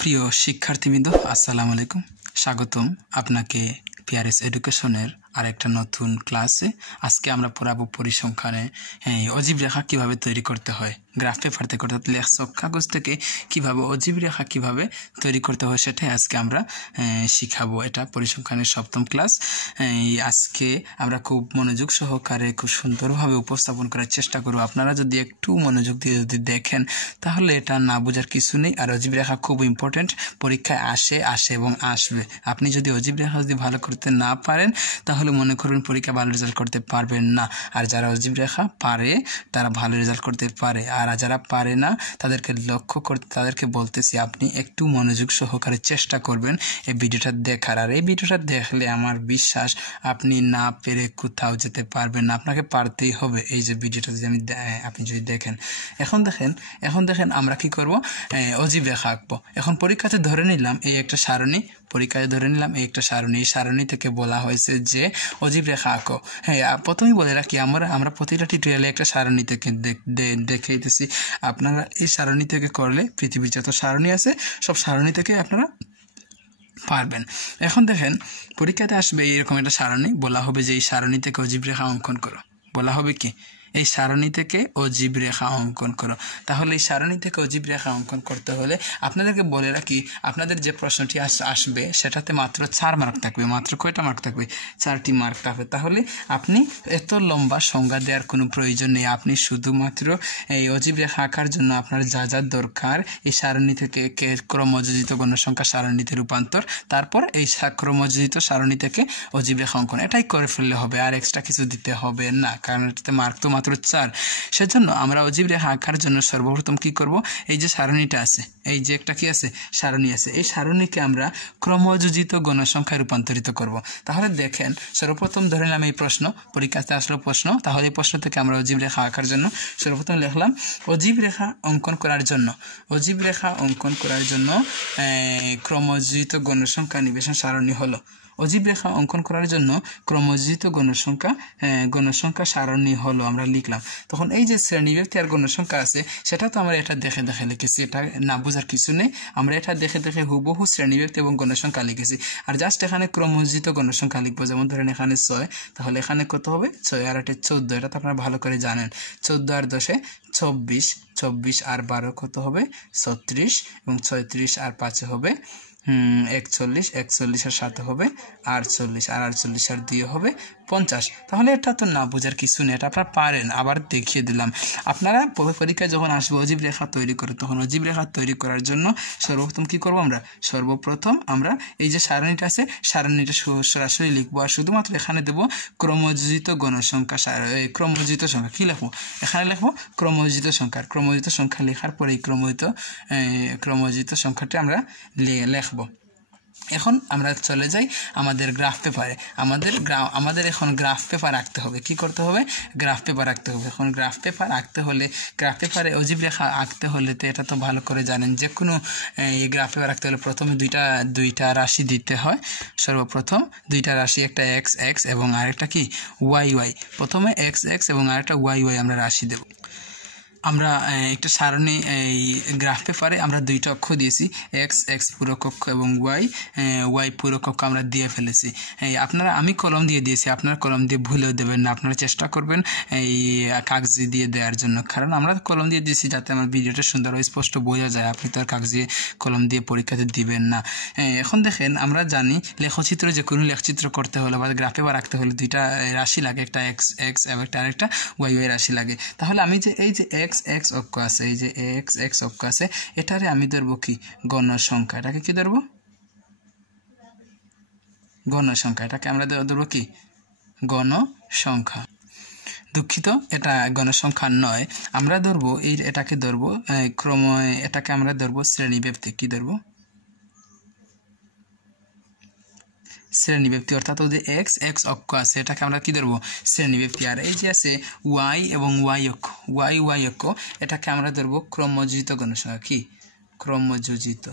প্রিয় শিক্ষার্থীবৃন্দ আসসালামু আলাইকুম স্বাগতম আপনাকে পিআরএস এডুকেশনের আরেকটা নতুন ক্লাসে আজকে আমরা পড়াবো পরিসংখ্যানে অজীব রেখা কিভাবে তৈরি করতে হয় গ্রাফ পেপার থেকে অর্থাৎ লেখক কাগজ থেকে কিভাবে অজীব রেখা কিভাবে তৈরি করতে হয় সেটাই আজকে আমরা শিখাবো এটা পরিসংখ্যানের সপ্তম ক্লাস আজকে আমরা খুব মনোযোগ সহকারে খুব সুন্দরভাবে উপস্থাপন করার চেষ্টা করব আপনারা যদি একটু মনোযোগ দিয়ে যদি দেখেন তাহলে এটা না বোঝার কিছু নেই আর অজীব রেখা খুব ইম্পর্টেন্ট পরীক্ষায় আসে এবং আসবে আপনি যদি অজীব রেখা যদি ভালো করতে না পারেন তাহলে মনে করবেন পরীক্ষা ভালো রেজাল্ট করতে পারবেন না আর যারা অজীব রেখা পারে তারা ভালো রেজাল্ট করতে পারে আর যারা পারে না তাদেরকে লক্ষ্য করতে তাদেরকে বলতেছি আপনি একটু মনোযোগ সহকারে চেষ্টা করবেন এই ভিডিওটা দেখার আর এই ভিডিওটা দেখলে আমার বিশ্বাস আপনি না পেরে কোথাও যেতে পারবেন না আপনাকে পারতেই হবে এই যে ভিডিওটা যদি আপনি যদি দেখেন এখন দেখেন আমরা কি করব অজীব রেখা আঁকবো এখন পরীক্ষাতে ধরে নিলাম এই একটা সারণী পরীক্ষায় ধরে নিলাম এই একটা সারণী এই সারণী থেকে বলা হয়েছে যে অজীব রেখা আঁকো হ্যাঁ প্রথমেই বলে রাখি আমরা প্রতিটা টিউটোরিয়ালে একটা সারণী থেকে দেখাইতেছি আপনারা এই সারণী থেকে করলে পৃথিবীর যত সারণী আছে সব সারণী থেকে আপনারা পারবেন এখন দেখেন পরীক্ষাতে আসবে এরকম একটা সারণী বলা হবে যে এই সারণী থেকে অজীব রেখা অঙ্কন করো বলা হবে কি এই সারণী থেকে অজীব রেখা অঙ্কন করো তাহলে এই সারণী থেকে অজীব রেখা অঙ্কন করতে হলে আপনাদেরকে বলে রাখি আপনাদের যে প্রশ্নটি আসবে সেটাতে মাত্র 4 মার্ক থাকবে মাত্র কয়টা মার্ক থাকবে 4টি মার্ক থাকবে তাহলে আপনি এত লম্বা সংজ্ঞা দেওয়ার কোনো প্রয়োজন নেই আপনি শুধুমাত্র এই অজীব রেখা আঁকার জন্য আপনার যা যা দরকার এই সারণী থেকে ক্রমযোজিত গণসংখ্যা সারণীতে রূপান্তর তারপর এই ক্রমযোজিত সারণী থেকে অজীব রেখা অঙ্কন এটাই করে ফেললে হবে আর এক্সট্রা কিছু দিতে হবে না কারণ এটাতে মার্ক তো মাত্র 4 সেজন্য আমরা অজীব রেখা আঁকার জন্য সর্বপ্রথম কি করব এই যে সারণীটা আছে এই যে একটা কি আছে সারণী আছে এই সারণীকে আমরা ক্রমযোজিত গণসংখ্যায় রূপান্তরিত করব তাহলে দেখেন সর্বপ্রথম ধরে নিলাম এই প্রশ্ন পরীক্ষাতে আসলো প্রশ্ন তাহলে এই প্রশ্ন থেকে আমরা অজীব রেখা আঁকার জন্য সর্বপ্রথম লিখলাম অজীব রেখা অঙ্কন করার জন্য ক্রমযোজিত গণসংখ্যা নিবেশন সারণী হলো অজীব রেখা অঙ্কন করার জন্য ক্রমযোজিত গণসংখ্যা সারণী হলো আমরা লিখলাম তখন এই যে শ্রেণীবিভক্তি আর গণসংখ্যা আছে সেটা তো আমরা এটা দেখে লিখেছি এটা না বোঝার কিছু নেই আমরা এটা দেখে হুবহু শ্রেণীবিভক্তি এবং গণসংখ্যা লিখেছি আর জাস্ট এখানে ক্রমযোজিত গণসংখ্যা লিখবো যেমন ধরেন এখানে 6 তাহলে এখানে কত হবে 6 আর 8 14 এটা তো আপনারা ভালো করে জানেন 14 আর 10 24 আর 12 কত হবে 36 এবং 36 আর 5 হবে 41 আর 7 হবে 48 আর 48 আর 2 হবে 50 তাহলে এটা তো না বোঝার কিছু নেই এটা আপনারা পারেন আবার দেখিয়ে দিলাম আপনারা পরীক্ষায় যখন আসবে অজীব রেখা তৈরি করে তখন অজীব রেখা তৈরি করার জন্য সর্বপ্রথম কি করব আমরা এই যে সারণীটা আছে সারণীটা সরাসরি লিখবো আর শুধুমাত্র এখানে দেব ক্রমযোজিত গণসংখ্যা ক্রমযোজিত সংখ্যা কি লিখবো এখানে লিখবো ক্রমযোজিত সংখ্যা লেখার পরে এই ক্রমযোজিত সংখ্যাটি আমরা লিখবো এখন আমরা চলে যাই আমাদের গ্রাফ পেপারে আমাদের এখন গ্রাফ পেপার আঁকতে হবে কি করতে হবে গ্রাফ পেপার আঁকতে হবে এখন গ্রাফ পেপার আঁকতে হলে গ্রাফ পেপারে অজীব রেখা আঁকতে হলে তো এটা তো ভালো করে জানেন যে কোনো এই গ্রাফ পেপার আঁকতে হলে প্রথমে দুইটা রাশি দিতে হয় সর্বপ্রথম দুইটা রাশি একটা x এবং আরেকটা কি y প্রথমে x এবং আরেকটা y আমরা রাশি দেব আমরা একটা সারণী এই গ্রাফ পেপারে আমরা দুইটা অক্ষ দিয়েছি x পূরক অক্ষ এবং y পূরক অক্ষ আমরা দিয়ে ফেলেছি আমি কলম দিয়ে দিয়েছি আপনারা কলম দিয়ে ভুলেও দেবেন না আপনারা চেষ্টা করবেন এই কাগজে দিয়ে দেওয়ার জন্য কারণ আমরা কলম দিয়ে দিয়েছি যাতে আমার ভিডিওটা সুন্দর ও স্পষ্ট বোঝা যায় আপনি তো আর কাগজে কলম দিয়ে পরীক্ষাতে দিবেন না এখন দেখেন আমরা জানি লেখচিত্র যে কোনো লেখচিত্র করতে হলে বা গ্রাফ পেপার রাখতে হলে দুইটা রাশি লাগে একটা x এবং আরেকটা y রাশি লাগে তাহলে আমি যে এই যে x অক্ষ আছে এই যে x অক্ষ আছে এটারে আমি ধরবো কি গণসংখ্যা এটাকে কি ধরবো গণসংখ্যা এটাকে আমরা ধরবো কি গণসংখ্যা দুঃখিত এটা গণসংখ্যা নয় আমরা ধরবো এটাকে ধরবো এটাকে আমরা ধরবো শ্রেণীব্যক্তি কি ধরবো শ্রেণীব্যক্তি অর্থাৎ ওই যে x অক্ষ আছে এটাকে আমরা কি ধরবো শ্রেণীব্যক্তি আর এই যে আছে y এবং y অক্ষ এটাকে আমরা ধরবো ক্রমযোজিত গণসংখ্যা কি ক্রমযোজিত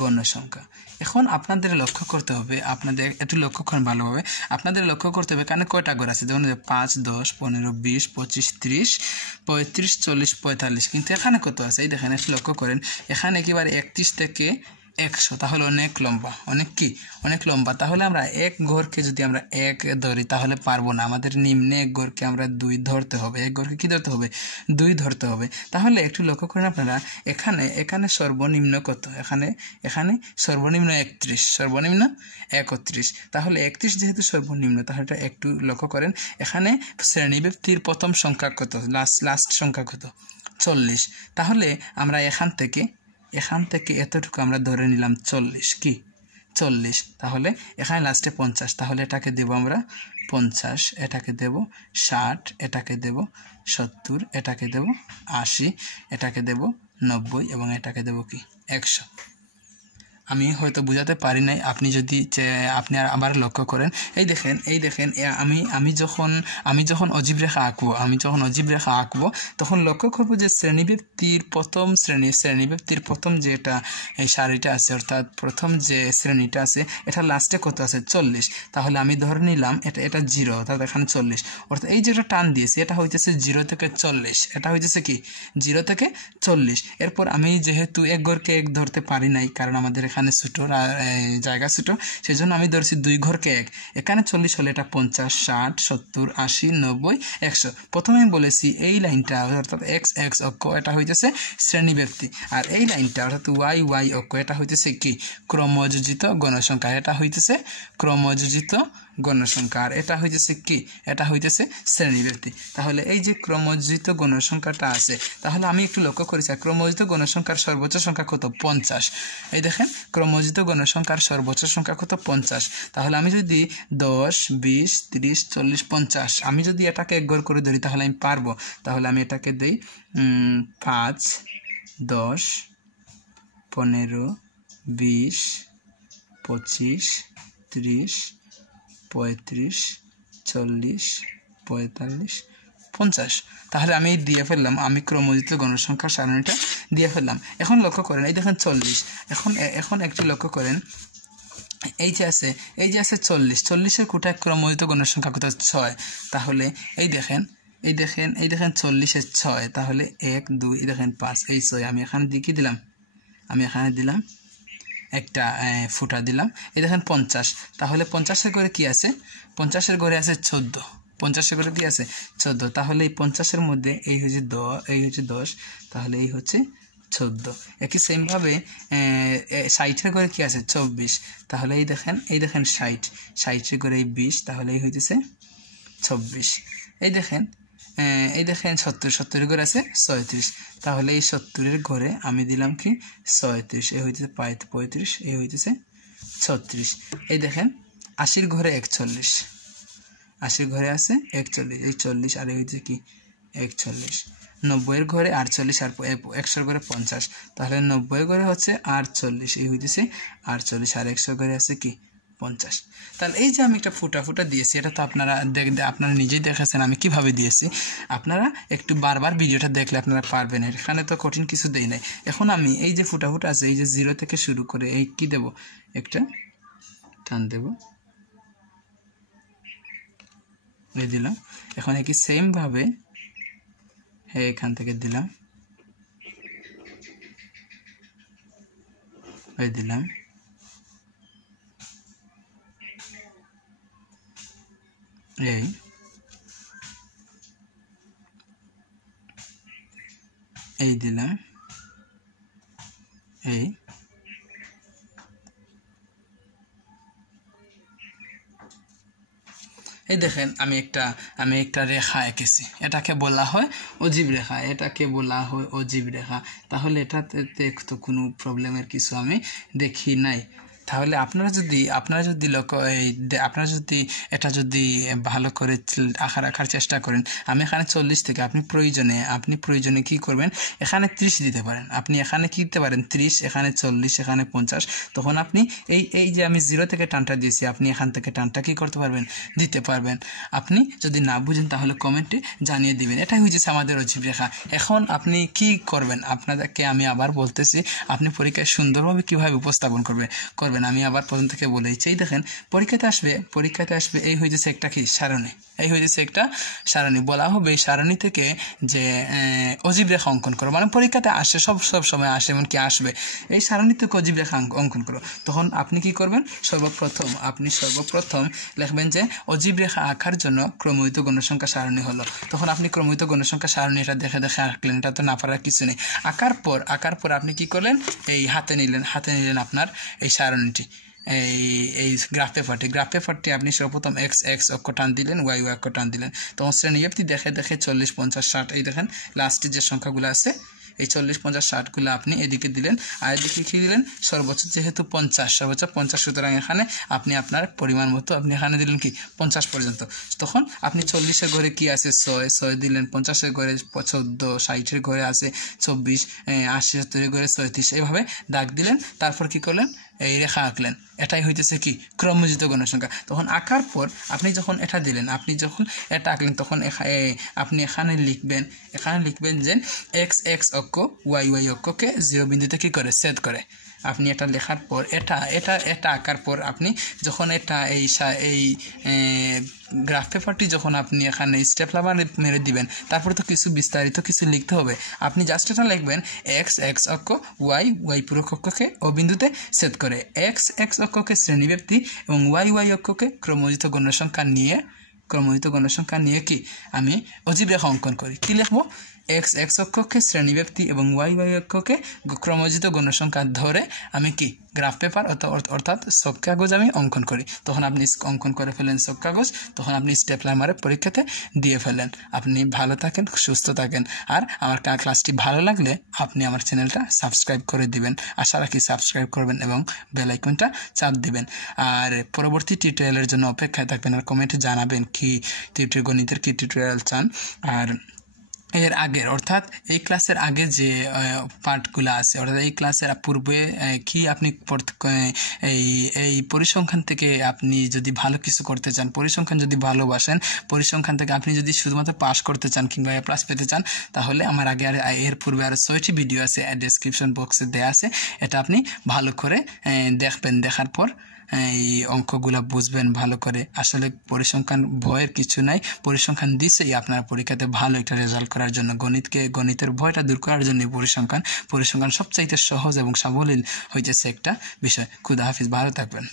গণসংখ্যা। এখন আপনাদের লক্ষ্য করতে হবে, আপনাদের একটু লক্ষ্য করেন ভালোভাবে, আপনাদের লক্ষ্য করতে হবে এখানে কয়টা ঘর আছে। যেমন 5, 10, 15, 20, 25, 30, 35, 40, 45, কিন্তু এখানে কত আছে এই দেখেন, একটু লক্ষ্য করেন এখানে একেবারে 31 থেকে 100, তাহলে অনেক লম্বা, অনেক লম্বা। তাহলে আমরা এক ঘরকে যদি আমরা 1 ধরি তাহলে পারবো না, আমাদের নিম্নে এক ঘরকে আমরা 2 ধরতে হবে, এক ঘরকে কি ধরতে হবে, 2 ধরতে হবে। তাহলে একটু লক্ষ্য করেন আপনারা এখানে সর্বনিম্ন কত, এখানে সর্বনিম্ন 31, সর্বনিম্ন 31। তাহলে 31 যেহেতু সর্বনিম্ন, তাহলে এটা একটু লক্ষ্য করেন এখানে শ্রেণীব্যক্তির প্রথম সংখ্যা কত, লাস্ট সংখ্যা কত, 40। তাহলে আমরা এখান থেকে এতটুকু আমরা ধরে নিলাম 40, তাহলে এখানে লাস্টে 50, তাহলে এটাকে দেব আমরা 50, এটাকে দেব 60, এটাকে দেব 70, এটাকে দেব 80, এটাকে দেব 90 এবং এটাকে দেব কি 100। আমি হয়তো বুঝাতে পারি নাই, আপনি আবার লক্ষ্য করেন। এই দেখেন আমি যখন অজীব রেখা আঁকবো, তখন লক্ষ্য করবো যে শ্রেণীব্যক্তির প্রথম যেটা এই সারিটা আছে, অর্থাৎ প্রথম যে শ্রেণীটা আছে এটা লাস্টে কত আছে, 40। তাহলে আমি ধরে নিলাম এটা 0, অর্থাৎ এখানে 40, অর্থাৎ এই যেটা টান দিয়েছি এটা হইতেছে 0 থেকে 40, এটা হইতেছে কি 0 থেকে 40। এরপর আমি যেহেতু এক ঘরকে 1 ধরতে পারি নাই, কারণ আমাদের এখানে ছোট জায়গা ছোট, সেই জন্য আমি ধরছি 2 ঘরকে 1। এখানে 40 হলে এটা 50, 60, 70, 80, 90, 100। প্রথমে আমি বলেছি এই লাইনটা অর্থাৎ x অক্ষ এটা হইতেছে শ্রেণীব্যক্তি, আর এই লাইনটা অর্থাৎ y অক্ষ এটা হইতেছে কি ক্রমযোজিত গণসংখ্যা, এটা হইতেছে ক্রমযোজিত গণসংখ্যা, আর এটা হইতেছে কি, এটা হইতেছে শ্রেণীব্যক্তি। তাহলে এই যে ক্রমযোজিত গণসংখ্যাটা আছে, তাহলে আমি একটু লক্ষ্য করেছি ক্রমযোজিত গণসংখ্যার সর্বোচ্চ সংখ্যা কত, 50। এই দেখেন ক্রমযোজিত গণসংখ্যার সর্বোচ্চ সংখ্যা কত, 50। তাহলে আমি যদি 10, 20, 30, 40, 50 আমি যদি এটাকে 1 ঘর করে ধরি তাহলে আমি পারবো। তাহলে আমি এটাকে দেই 5, 10, 15, 20, 25, 30, 35, 40, 45, 50। তাহলে আমি দিয়ে ফেললাম, আমি ক্রমযোজিত গণসংখ্যার সারণীটা দিয়ে ফেললাম। এখন লক্ষ্য করেন এই দেখেন 40, এখন একটু লক্ষ্য করেন এই যে আছে 40 কোটায় ক্রমযোজিত গণসংখ্যা কত, 6। তাহলে এই দেখেন 40 এর 6, তাহলে 1, 2, এই দেখেন 5, এই 6 আমি এখানে দিলাম একটা ফুটা দিলাম। এই দেখেন 50, তাহলে 50-এর ঘরে কি আছে, 50-এর ঘরে আছে 14, 50-এর ঘরে কি আছে 14। তাহলে এই 50-এর মধ্যে এই হচ্ছে 10, তাহলে এই হচ্ছে 14। একই সেম ভাবে 60-এর ঘরে কি আছে 24, তাহলে এই দেখেন 60-এর ঘরে এই 20, তাহলে এই হইতেছে 24। এই দেখেন 70-এর ঘরে আছে 36, তাহলে এই 70-এর ঘরে আমি দিলাম কি 36, এই হইতেছে 35, এই হইতেছে 36। এই দেখেন 80-এর ঘরে 41, 80-এর ঘরে আছে 41, এই 40 আর এই হইতেছে কি 41। 90-এর ঘরে 48 আর 100-এর ঘরে 50, তাহলে 90-এর ঘরে হচ্ছে 48, এই হইতেছে 48 আর 100-এর ঘরে আছে কি 50। তাহলে এই যে আমি একটা ফুটা দিয়েছি, এটা তো আপনারা নিজেই দেখেছেন আমি কিভাবে দিয়েছি। আপনারা একটু বারবার ভিডিওটা দেখলে আপনারা পারবেন, এখানে তো কঠিন কিছু দেই নাই। এখন আমি এই যে ফুটা আছে, এই যে 0 থেকে শুরু করে এই কি দেব, একটা টান দেব, এই দিলাম। এখন একই সেম ভাবে এখান থেকে দিলাম, এই দিলাম, এই দিলাম, এই দেখেন আমি একটা রেখা এঁকেছি, এটাকে বলা হয় অজীব রেখা, তাহলে এটাতে তো কোনো প্রবলেমের কিছু আমি দেখি নাই। তাহলে আপনারা যদি এটা যদি ভালো করে আঁকার চেষ্টা করেন, আমি এখানে 40 থেকে আপনি প্রয়োজনে কি করবেন, এখানে 30 দিতে পারেন। আপনি এখানে কি দিতে পারেন 30, এখানে 40, এখানে 50। তখন আপনি এই যে আমি 0 থেকে টানটা দিয়েছি, আপনি এখান থেকে টানটা কি করতে পারবেন, দিতে পারবেন। আপনি যদি না বুঝেন তাহলে কমেন্টে জানিয়ে দিবেন। এটাই হচ্ছে আমাদের অজীব রেখা। এখন আপনি কি করবেন, আপনাদেরকে আমি আবার বলতেছি, আপনি পরীক্ষায় সুন্দরভাবে কিভাবে উপস্থাপন করবেন আমি আবার প্রথম থেকে বলেছি। এই দেখেন পরীক্ষাতে আসবে এই হয়েছে একটা কি সারণী, এই হয়েছে একটা সারণী। বলা হবে এই সারণী থেকে যে অজীব রেখা অঙ্কন করো, মানে পরীক্ষাতে আসে, সব সময় আসে, এমনকি আসবে, এই সারণী থেকে অজীব রেখা অঙ্কন করো। তখন আপনি কি করবেন, সর্বপ্রথম লিখবেন যে অজীব রেখা আঁকার জন্য ক্রমযুক্ত গণসংখ্যা সারণী হলো। তখন আপনি ক্রমযুক্ত গণসংখ্যা সারণী এটা দেখে আঁকলেন, এটা তো না পারার কিছু নেই। আঁকার পর আপনি কি করলেন, এই হাতে নিলেন আপনার এই সারণীটি, এই গ্রাফ পেপারটি আপনি সর্বপ্রথম x অক্ষ টান দিলেন, y অক্ষ টান দিলেন। তখন শ্রেণীব্যাপ্তি দেখে 40, 50, 60, এই দেখেন লাস্টে যে সংখ্যাগুলো আছে এই 40, 50, 60 গুলো আপনি এদিকে দিলেন, আর এদিকে কি দিলেন, সর্বোচ্চ যেহেতু 50, সুতরাং এখানে আপনি আপনার পরিমাণ মতো আপনি এখানে দিলেন কি 50 পর্যন্ত। তখন আপনি 40-এর ঘরে কি আছে 6 দিলেন, 50-এর ঘরে 14, 60-এর ঘরে আছে 24, 80, 70-এর ঘরে 36, এইভাবে দাগ দিলেন। তারপর কি করলেন, এই রেখা আঁকলেন। এটাই হইতেছে কি ক্রমযুক্ত গণসংখ্যা। তখন আঁকার পর আপনি যখন এটা দিলেন, আপনি যখন এটা আঁকলেন, তখন আপনি এখানে লিখবেন যে x অক্ষ y অক্ষকে 0 বিন্দুতে কি করে ছেদ করে। আপনি এটা লেখার পর এটা আঁকার পর আপনি যখন এই গ্রাফ পেপারটি যখন আপনি এখানে স্টেপলার মেরে দিবেন, তারপর তো কিছু বিস্তারিত কিছু লিখতে হবে। আপনি জাস্ট এটা লিখবেন x অক্ষ y পূরক অক্ষকে ও বিন্দুতে ছেদ করে, x অক্ষকে শ্রেণীব্যাপ্তি এবং y অক্ষকে ক্রমযুক্ত গণসংখ্যা নিয়ে কি আমি অজীব রেখা অঙ্কন করি। কি লিখবো, x অক্ষকে শ্রেণীব্যাপ্তি এবং y অক্ষকে ক্রমযুক্ত গণসংখ্যা ধরে আমি কি গ্রাফ পেপার অর্থাৎ চক কাগজ আমি অঙ্কন করি। তখন আপনি অঙ্কন করে ফেলেন চক কাগজ, তখন আপনি স্টেপলার মারে পরীক্ষাতে দিয়ে ফেলেন। আপনি ভালো থাকেন, সুস্থ থাকেন। আর আমার ক্লাসটি ভালো লাগলে আপনি আমার চ্যানেলটা সাবস্ক্রাইব করে দিবেন। আশা রাখি সাবস্ক্রাইব করবেন এবং বেল আইকনটা চাপ দিবেন। আর পরবর্তী টিউটোরিয়ালের জন্য অপেক্ষায় থাকবেন, আর কমেন্টে জানাবেন কি গণিতের কি টিউটোরিয়াল চান। আর এর আগের অর্থাৎ এই ক্লাসের আগে যে পার্টগুলো আছে, অর্থাৎ এই ক্লাসের পূর্বে কি আপনি এই পরিসংখ্যান থেকে আপনি যদি ভালো কিছু করতে চান, পরিসংখ্যান যদি ভালোবাসেন, পরিসংখ্যান থেকে আপনি যদি শুধুমাত্র পাস করতে চান কিংবা A+ পেতে চান, তাহলে আমার আগে এর পূর্বে আরও 6টি ভিডিও আছে, ডেসক্রিপশন বক্সে দেওয়া আছে। এটা আপনি ভালো করে দেখবেন, দেখার পর এই অঙ্কগুলা বুঝবেন ভালো করে। আসলে পরিসংখ্যান ভয়ের কিছু নাই, পরিসংখ্যান দিছেই আপনার পরীক্ষাতে ভালো একটা রেজাল্ট করার জন্য। গণিতের ভয়টা দূর করার জন্য পরিসংখ্যান সবচাইতে সহজ এবং সাবলীল হইতেছে একটা বিষয়। খুদা হাফিজ, ভালো থাকবেন।